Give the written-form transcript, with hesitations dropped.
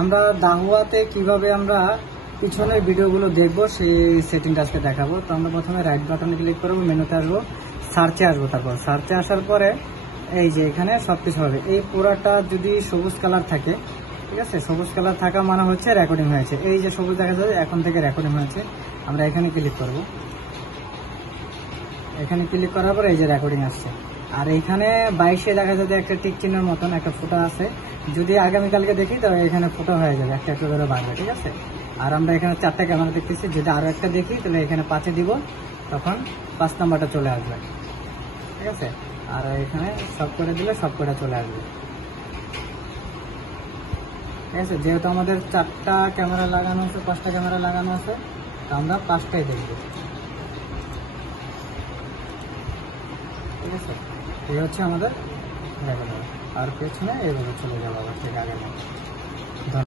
আমরা দাহুয়াতে কিভাবে আমরা পিছনের ভিডিওগুলো দেখবো সেই সেটিংটা আজকে দেখাবো। তো আমরা প্রথমে রাইট বাটনে ক্লিক করবো, মেনুতে আসবো, সার্চে আসবো, তারপর সার্চে আসার পরে এই যে এখানে সবকিছু হবে। এই পুরাটা যদি সবুজ কালার থাকে, ঠিক আছে, সবুজ কালার থাকা মানে হচ্ছে রেকর্ডিং হয়েছে। এই যে সবুজ দেখা যাচ্ছে এখন থেকে রেকর্ডিং হয়েছে। আমরা এখানে ক্লিক করব, এখানে ক্লিক করার পর এই যে রেকর্ডিং আসছে। আর এইখানে 22-এ দেখা যাচ্ছে একটা টিক চিহ্নের মতন একটা ফোঁটা আছে। যদি আগামীকালকে দেখি তবে এখানে ফোঁটা হয়ে যাবে, একটা একটা করে বাড়বে, ঠিক আছে। আর আমরা এখানে 4টা ক্যামেরা দেখতেছি, যদি আরও একটা দেখি তাহলে এখানে 5-এ দিব, তখন 5 নাম্বারটা চলে আসবে, ঠিক আছে। আর এখানে সব করে দিলে সব করে চলে আসবে, ঠিক আছে। যেহেতু আমাদের 4টা ক্যামেরা লাগানো আছে, 5টা ক্যামেরা লাগানো আছে, তো আমরা 5টাই দেখব, ঠিক আছে। এই হচ্ছে আমাদের রেগুলার। আর পেছনে এইভাবে চলে যাবো আবার ঠিক আগে।